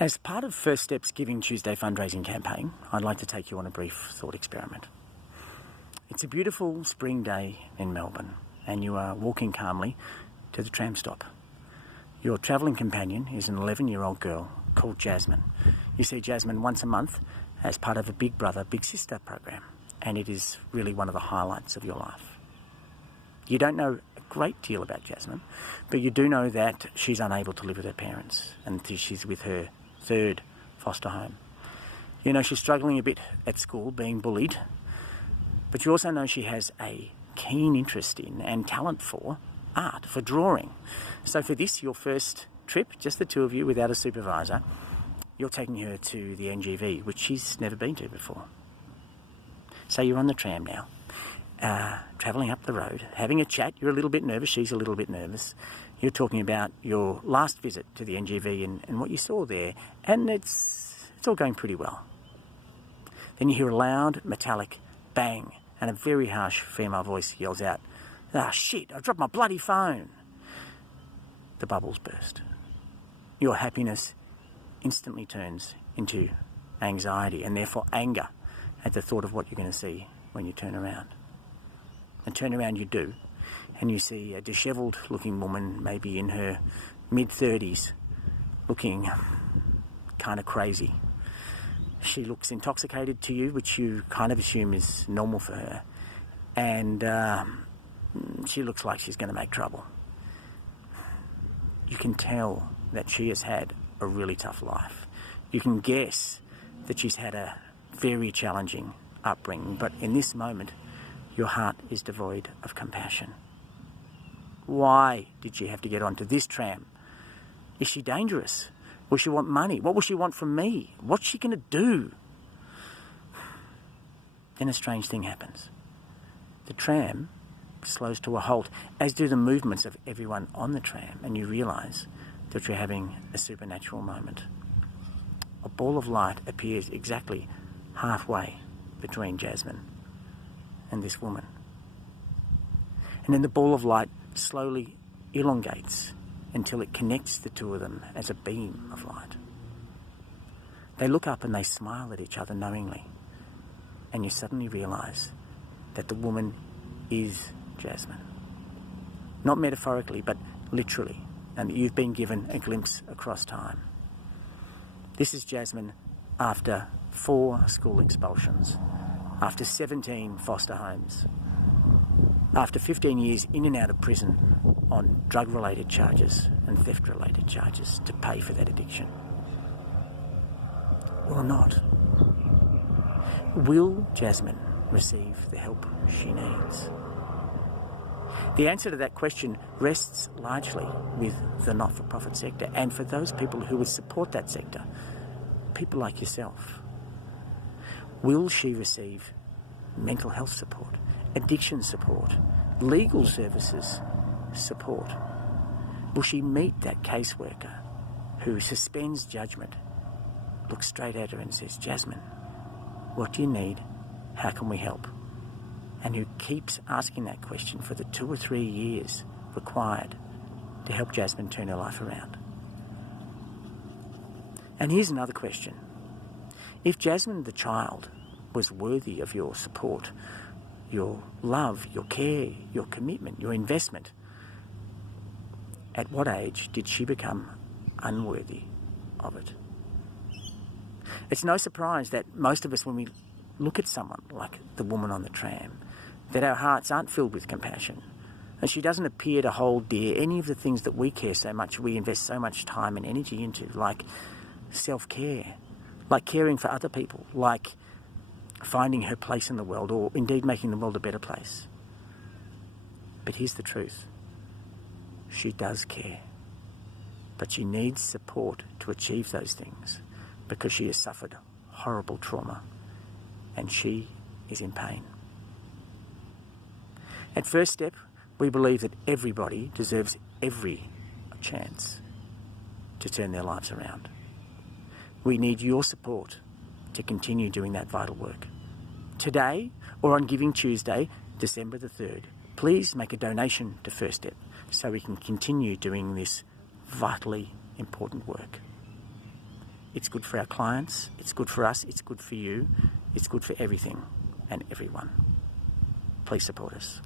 As part of First Step's Giving Tuesday fundraising campaign, I'd like to take you on a brief thought experiment. It's a beautiful spring day in Melbourne, and you are walking calmly to the tram stop. Your travelling companion is an 11-year-old girl called Jasmine. You see Jasmine once a month as part of a Big Brother, Big Sister program, and it is really one of the highlights of your life. You don't know a great deal about Jasmine, but you do know that she's unable to live with her parents and she's with her third foster home. You know she's struggling a bit at school, being bullied, but you also know she has a keen interest in and talent for art, for drawing. So for this, your first trip, just the two of you without a supervisor, you're taking her to the NGV, which she's never been to before. So you're on the tram now, travelling up the road, having a chat. You're a little bit nervous, she's a little bit nervous. You're talking about your last visit to the NGV and what you saw there, and it's all going pretty well. Then you hear a loud, metallic bang, and a very harsh female voice yells out, "Ah, shit, I dropped my bloody phone." The bubbles burst. Your happiness instantly turns into anxiety and therefore anger at the thought of what you're going to see when you turn around. And turn around you do, and you see a dishevelled looking woman, maybe in her mid-30s, looking kind of crazy. She looks intoxicated to you, which you kind of assume is normal for her, and she looks like she's going to make trouble. You can tell that she has had a really tough life. You can guess that she's had a very challenging upbringing, but in this moment, your heart is devoid of compassion. Why did she have to get onto this tram? Is she dangerous? Will she want money? What will she want from me? What's she going to do? Then a strange thing happens. The tram slows to a halt, as do the movements of everyone on the tram, and you realise that you're having a supernatural moment. A ball of light appears exactly halfway between Jasmine and this woman. And then the ball of light slowly elongates until it connects the two of them as a beam of light. They look up and they smile at each other knowingly, and you suddenly realise that the woman is Jasmine. Not metaphorically, but literally, and that you've been given a glimpse across time. This is Jasmine after 4 school expulsions, after 17 foster homes, after 15 years in and out of prison on drug-related charges and theft-related charges to pay for that addiction. Or not. Will Jasmine receive the help she needs? The answer to that question rests largely with the not-for-profit sector, and for those people who would support that sector, people like yourself. Will she receive mental health support, addiction support, legal services support? Will she meet that caseworker who suspends judgment, looks straight at her and says, "Jasmine, what do you need? How can we help?" And who keeps asking that question for the 2 or 3 years required to help Jasmine turn her life around. And here's another question. If Jasmine, the child, was worthy of your support, your love, your care, your commitment, your investment, at what age did she become unworthy of it? It's no surprise that most of us, when we look at someone like the woman on the tram, that our hearts aren't filled with compassion. And she doesn't appear to hold dear any of the things that we care so much, we invest so much time and energy into, like self-care, like caring for other people, like finding her place in the world, or indeed making the world a better place. But here's the truth. She does care. But she needs support to achieve those things because she has suffered horrible trauma and she is in pain. At First Step, we believe that everybody deserves every chance to turn their lives around. We need your support to continue doing that vital work. Today, or on Giving Tuesday, December the 3rd, please make a donation to First Step so we can continue doing this vitally important work. It's good for our clients, it's good for us, it's good for you, it's good for everything and everyone. Please support us.